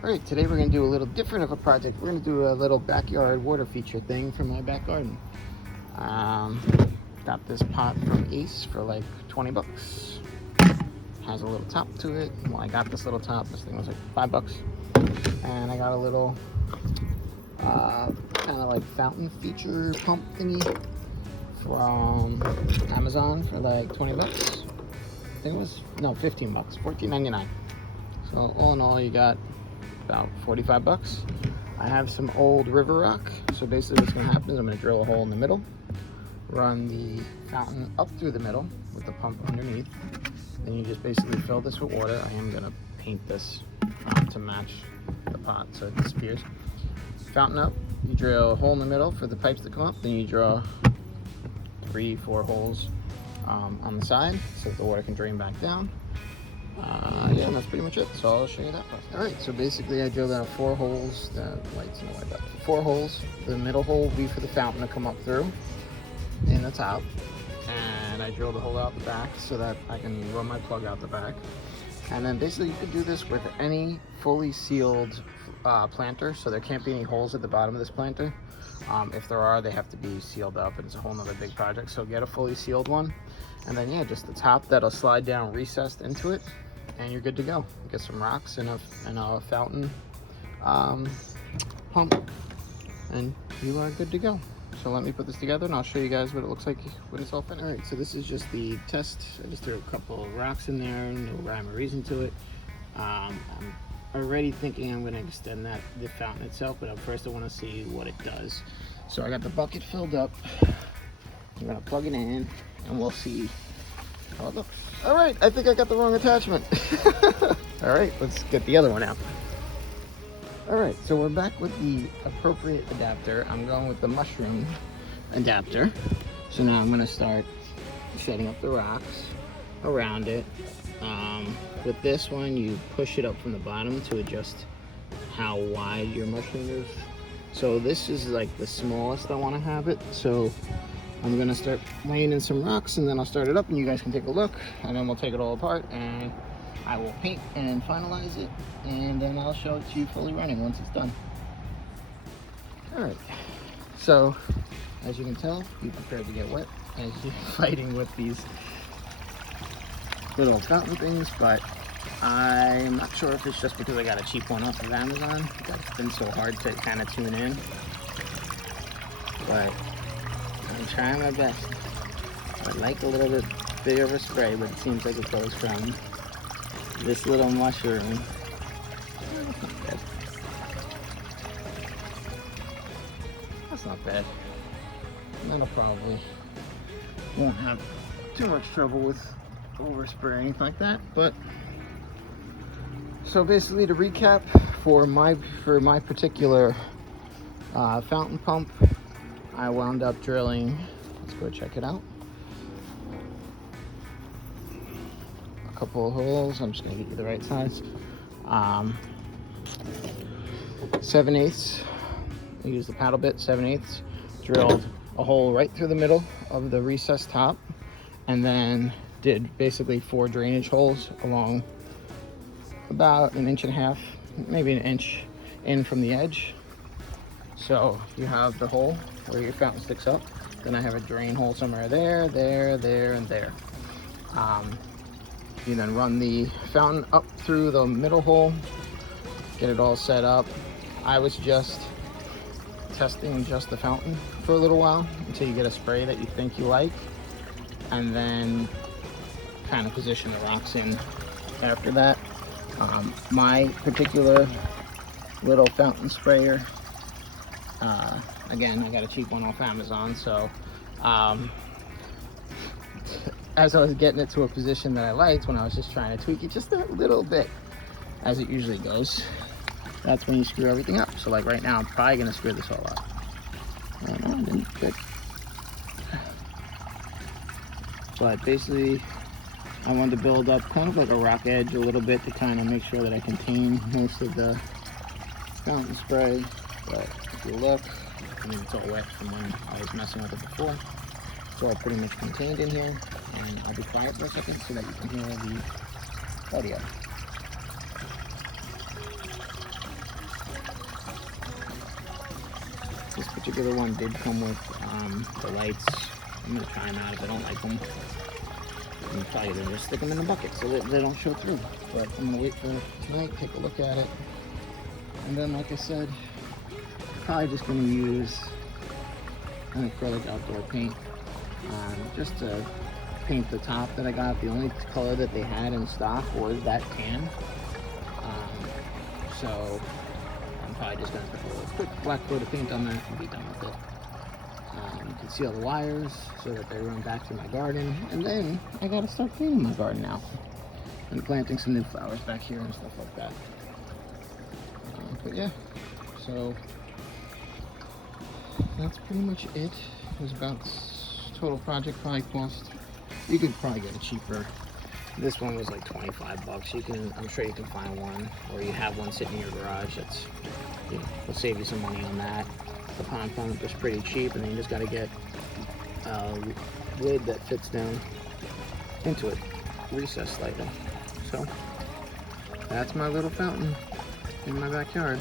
Alright, today we're going to do a little different of a project. We're going to do a little backyard water feature thing for my back garden. Got this pot from Ace for like 20 bucks. Has a little top to it. Well, I got this little top. This thing was like 5 bucks. And I got a little kind of like fountain feature pump thingy from Amazon for like 20 bucks. I think it was, no, 15 bucks, $14.99. So all in all, you got about 45 bucks. I have some old river rock. So basically what's gonna happen is I'm gonna drill a hole in the middle, run the fountain up through the middle with the pump underneath. Then you just basically fill this with water. I am gonna paint this to match the pot so it disappears. Fountain up, you drill a hole in the middle for the pipes to come up. Then you draw 3-4 holes on the side so that the water can drain back down. Yeah, and that's pretty much it. So I'll show you that process. All right, so basically I drilled out 4 holes. The light's in the way, but 4 holes. The middle hole will be for the fountain to come up through in the top. And I drilled a hole out the back so that I can run my plug out the back. And then basically you could do this with any fully sealed planter. So there can't be any holes at the bottom of this planter. If there are, they have to be sealed up, and it's a whole nother big project. So get a fully sealed one. And then yeah, just the top that'll slide down recessed into it, and you're good to go. Get some rocks and a fountain pump, and you are good to go. So let me put this together and I'll show you guys what it looks like when it's all finished. All right, so this is just the test. I just threw a couple of rocks in there, no rhyme or reason to it. I'm already thinking I'm gonna extend the fountain itself, but first I wanna see what it does. So I got the bucket filled up. I'm gonna plug it in and we'll see how it looks. All right, I think I got the wrong attachment. All right, let's get the other one out. All right, so we're back with the appropriate adapter. I'm going with the mushroom adapter. So now I'm gonna start setting up the rocks around it. With this one, you push it up from the bottom to adjust how wide your mushroom is. So this is like the smallest I wanna have it. So I'm gonna start laying in some rocks and then I'll start it up and you guys can take a look, and then we'll take it all apart and I will paint and finalize it, and then I'll show it to you fully running once it's done. All right, so as you can tell, be prepared to get wet as you're fighting with these little fountain things, but I'm not sure if it's just because I got a cheap one off of Amazon that's been so hard to kind of tune in, but I'm trying my best. I'd like a little bit bigger of a spray, but it seems like it goes from this little mushroom. That's not bad. And then I probably won't have too much trouble with overspray or anything like that. But so basically, to recap, for my particular fountain pump, I wound up drilling. Let's go check it out. Couple of holes. I'm just gonna get you the right size. 7/8. I use the paddle bit. 7/8. Drilled a hole right through the middle of the recessed top, and then did basically 4 drainage holes along about 1.5 inches, maybe 1 inch in from the edge. So you have the hole where your fountain sticks up. Then I have a drain hole somewhere there, and there. You then run the fountain up through the middle hole, get it all set up. I was just testing just the fountain for a little while until you get a spray that you think you like, and then kind of position the rocks in after that. My particular little fountain sprayer, again, I got a cheap one off Amazon, so as I was getting it to a position that I liked, when I was just trying to tweak it just a little bit, as it usually goes, that's when you screw everything up. So like right now, I'm probably gonna screw this all up. Good. But basically, I wanted to build up kind of like a rock edge a little bit to kind of make sure that I contain most of the fountain spray. But if you look, I mean, it's all wet from when I was messing with it before. It's all pretty much contained in here, and I'll be quiet for a second so that you can hear the audio. particular one did come with the lights. I'm gonna try them out. If I don't like them, I'm probably gonna just stick them in the bucket so that they don't show through. But I'm gonna wait for tonight, take a look at it, and then, like I said, probably just gonna use an acrylic outdoor paint just to paint the top that I got. The only color that they had in stock was that tan. So I'm probably just gonna put a little quick black coat of paint on that and be done with it. You can see all the wires so that they run back to my garden, and then I gotta start cleaning my garden out and planting some new flowers back here and stuff like that. But yeah, so that's pretty much it. It was about total project probably cost. You could probably get it cheaper. This one was like 25 bucks. I'm sure you can find one, or you have one sitting in your garage. That's, will save you some money on that. The pond pump is pretty cheap, and then you just got to get a lid that fits down into it, recessed slightly. So that's my little fountain in my backyard.